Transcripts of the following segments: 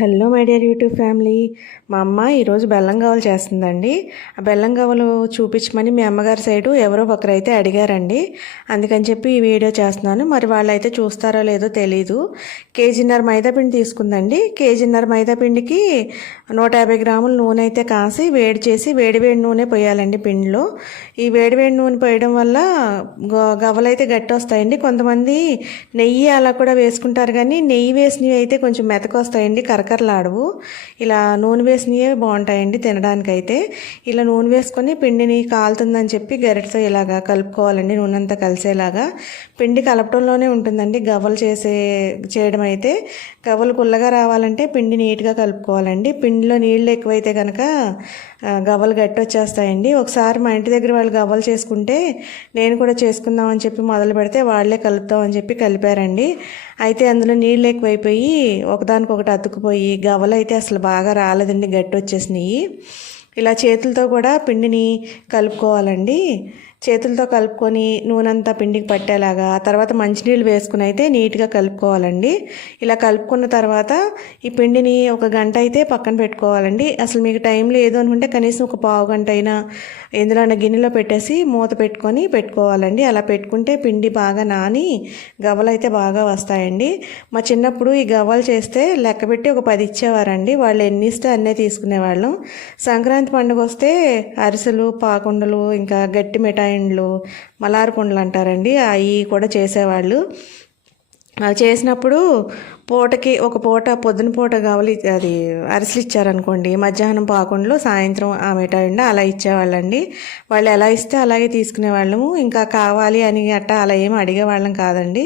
Hello my dear YouTube family. మా అమ్మ ఈరోజు బెల్లం గవ్వలు చేస్తుందండి. ఆ బెల్లం గవ్వలు చూపించమని మీ అమ్మగారి సైడు ఎవరో ఒకరైతే అడిగారండి. అందుకని చెప్పి ఈ వీడియో చేస్తున్నాను. మరి వాళ్ళైతే చూస్తారో లేదో తెలీదు. కేజీన్నర మైదాపిండి తీసుకుందండి. కేజీన్నర మైదాపిండికి నూట యాభై గ్రాముల నూనె అయితే కాసి వేడి చేసి వేడివేడి నూనె పోయాలండి పిండిలో. ఈ వేడివేడి నూనె పోయడం వల్ల గ- గవ్వలు అయితే గట్టి వస్తాయండి కొంతమంది నెయ్యి అలా కూడా వేసుకుంటారు కానీ నెయ్యి వేసినవి అయితే కొంచెం మెతకొస్తాయండి కరకరలాడవు. ఇలా నూనె వేసినవే బాగుంటాయండి తినడానికి అయితే ఇలా నూనె వేసుకొని పిండిని కాలుతుందని చెప్పి గరిటతో ఇలాగా కలుపుకోవాలండి నూనె అంతా కలిసేలాగా. పిండి కలపడంలోనే ఉంటుందండి గవ్వలు చేసే చేయడం అయితే గవ్వలు కుల్లగా రావాలంటే పిండి నీట్గా కలుపుకోవాలండి. పిండిలో నీళ్ళు ఎక్కువైతే కనుక గవ్వలు గట్టి వచ్చేస్తాయండి. ఒకసారి మా ఇంటి దగ్గర వాళ్ళు గవ్వలు చేసుకుంటే నేను కూడా చేసుకుందామని చెప్పి మొదలు పెడితే వాళ్ళే కలుపుతామని చెప్పి కలిపారండి. అయితే అందులో నీళ్ళు ఎక్కువైపోయి ఒకదానికొకటి అతుక్కుపోయి గవ్వలు అయితే అసలు బాగా రాలేదండి గట్టి వచ్చేసినాయి. ఇలా చేతులతో కూడా పిండిని కలుపుకోవాలండి. చేతులతో కలుపుకొని నూనె అంతా పిండికి పట్టేలాగా ఆ తర్వాత మంచినీళ్ళు వేసుకుని అయితే నీట్గా కలుపుకోవాలండి. ఇలా కలుపుకున్న తర్వాత ఈ పిండిని ఒక గంట అయితే పక్కన పెట్టుకోవాలండి. అసలు మీకు టైం లేదు అనుకుంటే కనీసం ఒక పావు గంట అయినా ఎందులోనే గిన్నెలో పెట్టేసి మూత పెట్టుకొని పెట్టుకోవాలండి. అలా పెట్టుకుంటే పిండి బాగా నాని గవ్వలు అయితే బాగా వస్తాయండి. మా చిన్నప్పుడు ఈ గవ్వలు చేస్తే లెక్క పెట్టి ఒక పది ఇచ్చేవారండి. వాళ్ళు ఎన్ని ఇస్తే అన్నే తీసుకునేవాళ్ళం. సంక్రాంతి పండుగ వస్తే అరిసెలు పాకుండలు ఇంకా గట్టి మిఠాయి మిఠాయిండ్లు మలార్ కుండలు అంటారండి. అవి కూడా చేసేవాళ్ళు. అవి చేసినప్పుడు పూటకి ఒక పూట పొద్దున పూట కావాలి అది అరిసెలు ఇచ్చారనుకోండి మధ్యాహ్నం పాకుండలో సాయంత్రం ఆ మిఠాయి ఉండి అలా ఇచ్చేవాళ్ళండి. వాళ్ళు ఎలా ఇస్తే అలాగే తీసుకునేవాళ్ళము. ఇంకా కావాలి అని అట్టా అలా ఏమి అడిగేవాళ్ళం కాదండి.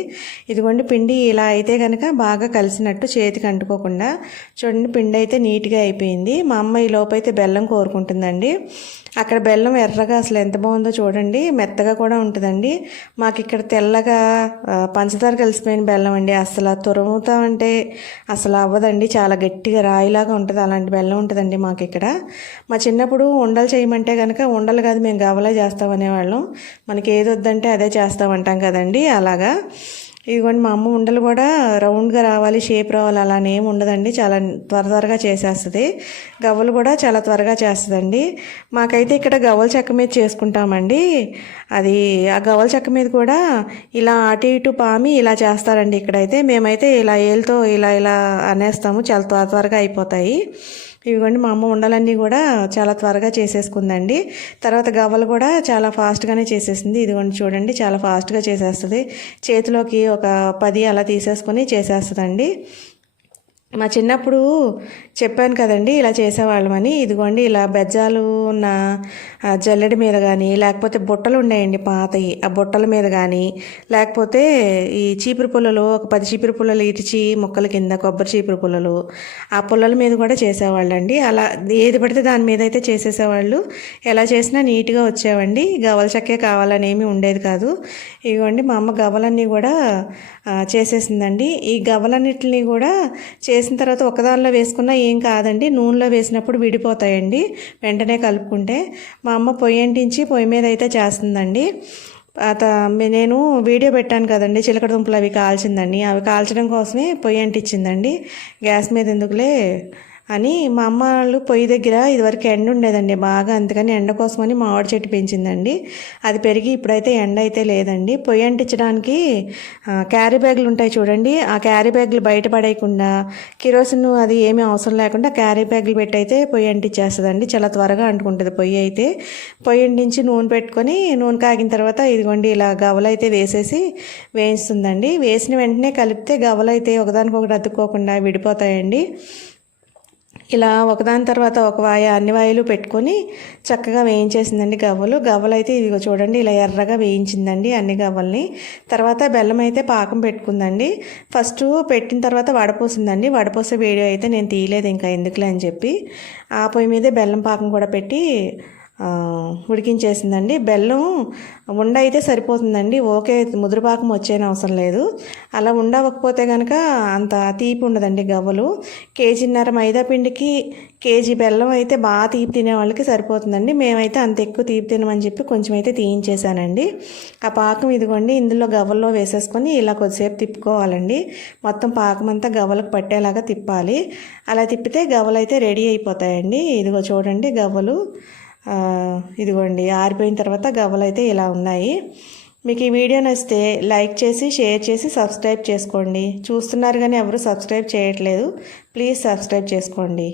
ఇదిగోండి పిండి ఇలా అయితే కనుక బాగా కలిసినట్టు చేతికి అంటుకోకుండా చూడండి పిండి అయితే నీట్గా అయిపోయింది. మా అమ్మ ఈ లోపైతే అయితే బెల్లం కోరుకుంటుందండి. అక్కడ బెల్లం ఎర్రగా అసలు ఎంత బాగుందో చూడండి మెత్తగా కూడా ఉంటుందండి. మాకు ఇక్కడ తెల్లగా పంచదార కలిసిపోయిన బెల్లం అండి. అసలు అంటే అసలు అవ్వదండి. చాలా గట్టిగా రాయిలాగా ఉంటుంది. అలాంటి బెల్లం ఉంటుందండి మాకు ఇక్కడ మా చిన్నప్పుడు ఉండలు చేయమంటే కనుక ఉండలు కాదు మేము గవలే చేస్తామనేవాళ్ళం. మనకి ఏది వద్దంటే అదే చేస్తామంటాం కదండి. అలాగా. ఇదిగోండి మా అమ్మ ఉండలు కూడా రౌండ్గా రావాలి షేప్ రావాలి అలా ఏమి ఉండదండి. చాలా త్వర త్వరగా చేసేస్తుంది. గవ్వలు కూడా చాలా త్వరగా చేస్తుందండి. మాకైతే ఇక్కడ గవ్వల చెక్క మీద చేసుకుంటామండి. అది ఆ గవ్వల చెక్క మీద కూడా ఇలా అటు ఇటు పామి ఇలా చేస్తారండి ఇక్కడైతే. మేమైతే ఇలా ఏళ్ళతో ఇలా ఇలా అనేస్తాము. చాలా త్వర త్వరగా అయిపోతాయి. ఇవిగోండి మా అమ్మ ఉండలన్నీ కూడా చాలా త్వరగా చేసేసుకుందండి. తర్వాత గవ్వలు కూడా చాలా ఫాస్ట్గానే చేసేసింది. ఇదిగోండి చూడండి చాలా ఫాస్ట్గా చేసేస్తుంది. చేతిలోకి ఒక పది అలా తీసేసుకొని చేసేస్తుందండి. మా చిన్నప్పుడు చెప్పాను కదండి ఇలా చేసేవాళ్ళమని. ఇదిగోండి ఇలా బెజ్జాలు ఉన్న జల్లెడి మీద కానీ లేకపోతే బుట్టలు ఉన్నాయండి పాతవి ఆ బుట్టల మీద కానీ లేకపోతే ఈ చీపురు పుల్లలు ఒక పది చీపురు పుల్లలు ఇటిచి మొక్కల కింద కొబ్బరి చీపురు పుల్లలు ఆ పుల్లల మీద కూడా చేసేవాళ్ళండి. అలా ఏది పడితే దాని మీద అయితే చేసేసేవాళ్ళు. ఎలా చేసినా నీట్గా వచ్చేవండి. గవల చెక్కే కావాలని ఏమీ ఉండేది కాదు. ఇదిగోండి మా అమ్మ గవలన్నీ కూడా చేసేసిందండి. ఈ గవలన్నిటిని కూడా చే వేసిన తర్వాత ఒకదానిలో వేసుకున్నా ఏం కాదండి. నూనెలో వేసినప్పుడు విడిపోతాయండి. వెంటనే కలుపుకుంటే మా అమ్మ పొయ్యి అంటించి పొయ్యి మీద అయితే చేస్తుందండి. అత నేను వీడియో పెట్టాను కదండి. చిలకడ దుంపలు అవి కాల్చిందండి. అవి కాల్చడం కోసమే పొయ్యి అంటించిందండి గ్యాస్ మీద ఎందుకులే అని మా అమ్మ వాళ్ళు పొయ్యి దగ్గర ఇదివరకు ఎండ ఉండేదండి బాగా అందుకని ఎండ కోసమని మామిడి చెట్టు పెంచిందండి. అది పెరిగి ఇప్పుడైతే ఎండ అయితే లేదండి. పొయ్యి అంటించడానికి క్యారీ బ్యాగులు ఉంటాయి చూడండి. ఆ క్యారీ బ్యాగులు బయట పడేయకుండా కిరోసిన్ అది ఏమీ అవసరం లేకుండా క్యారీ బ్యాగులు పెట్టి అయితే పొయ్యి అంటించేస్తుందండి. చాలా త్వరగా అంటుకుంటుంది పొయ్యి అయితే. పొయ్యి అంటించి నూనె పెట్టుకొని నూనె కాగిన తర్వాత ఇదిగోండి ఇలా గవలైతే అయితే వేసేసి వేయిస్తుందండి వేసిన వెంటనే కలిపితే గవ్వలు అయితే ఒకదానికొకటి అతుక్కోకుండా విడిపోతాయండి. ఇలా ఒకదాని తర్వాత ఒక వాయ అన్ని వాయులు పెట్టుకొని చక్కగా వేయించేసిందండి గవ్వలు. గవ్వలు అయితే ఇదిగో చూడండి ఇలా ఎర్రగా వేయించిందండి అన్ని గవ్వల్ని. తర్వాత బెల్లం అయితే పాకం పెట్టుకుందండి. ఫస్ట్ పెట్టిన తర్వాత వడపోసిందండి. వడపోసే వీడియో అయితే నేను తీయలేదు ఇంకా ఎందుకులే అని చెప్పి. ఆ పొయ్యి మీదే బెల్లం పాకం కూడా పెట్టి ఉడికించేసిందండి. బెల్లం ఉండ అయితే సరిపోతుందండి. ఓకే ముదురుపాకం వచ్చేన అవసరం లేదు. అలా ఉండవకపోతే కనుక అంత తీపి ఉండదండి గవ్వలు. కేజీన్నర మైదా పిండికి కేజీ బెల్లం అయితే బాగా తీపి తినే వాళ్ళకి సరిపోతుందండి. మేమైతే అంత ఎక్కువ తీపి తినమని చెప్పి కొంచెం అయితే తీయించేసానండి ఆ పాకం ఇదిగోండి ఇందులో గవ్వల్లో వేసేసుకొని ఇలా కొద్దిసేపు తిప్పుకోవాలండి. మొత్తం పాకం అంతా గవ్వలకు పట్టేలాగా తిప్పాలి. అలా తిప్పితే గవ్వలు అయితే రెడీ అయిపోతాయండి. ఇదిగో చూడండి గవ్వలు. ఇదిగోండి ఆరిపోయిన తర్వాత గవ్వలు అయితే ఇలా ఉన్నాయి. మీకు ఈ వీడియో నచ్చితే లైక్ చేసి షేర్ చేసి సబ్స్క్రైబ్ చేసుకోండి. చూస్తున్నారు కానీ ఎవరు సబ్స్క్రైబ్ చేయట్లేదు ప్లీజ్ సబ్స్క్రైబ్ చేసుకోండి.